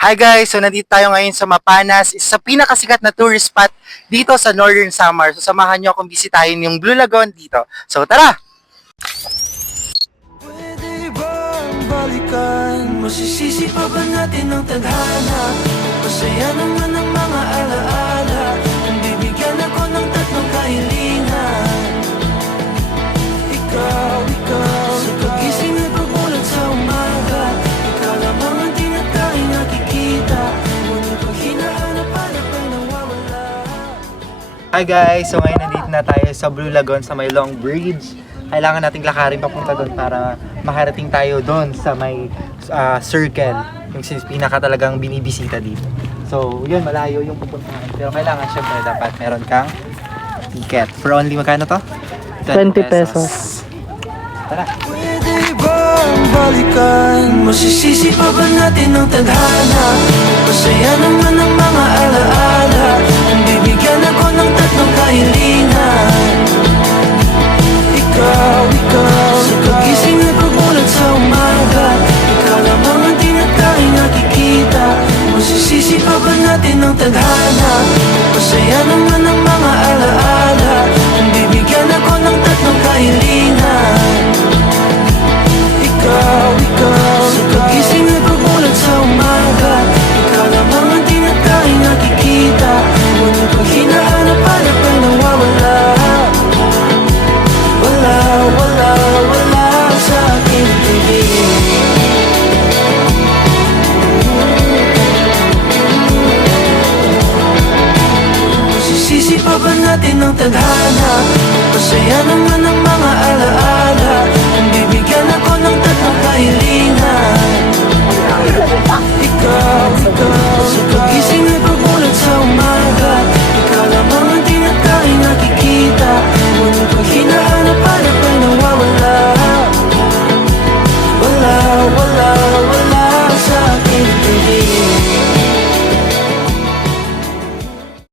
Hi guys! So nandito tayo ngayon sa Mapanas, isa sa pinakasikat na tourist spot dito sa Northern Samar. So samahan nyo akong bisitahin yung Blue Lagoon dito. So tara! Pwede bang balikan? Masisisi pa ba natin ang tadhana? Masaya naman ang mga alaala. Kung bibigyan ako ng tatlong kahilingan. Ikaw sa pagising at pagmulat sa umaga. Ikaw lamang ang tinatanging nakikita. Ngunit pag hinahanap-hanap ay nawawala. Hi guys! So ngayon nandito na tayo sa Blue Lagoon sa may Long Bridge. Kailangan nating lakarin papunta doon para makarating tayo doon sa may circle. Yung pinaka talagang binibisita dito. So yun, malayo yung pupuntahan. Pero kailangan syempre dapat meron kang ticket. For only magkano to? 20 pesos. Tara! Pwede bang balikan? Masisisi pa ba natin ang tadhana? Masaya naman ang mga alaala. Kung bibigyan ako ng tatlong kahilingan. Ikaw sa pagising at pagmulat sa umaga. Ikaw lamang ang tinatanging nakikita. Masisisi pa ba natin ang tadhana? Masaya naman ang mga alaala. Kung bibigyan ako ng tatlong kahilingan. Ikaw sa pagising at pagmulat sa umaga. Ikaw lamang ang tinatanging nakikita. Ngunit pag hinahanap-hanap ay nawawala. Wala sa aking tingin. Masisisi pa ba natin ang tadhana? Masaya naman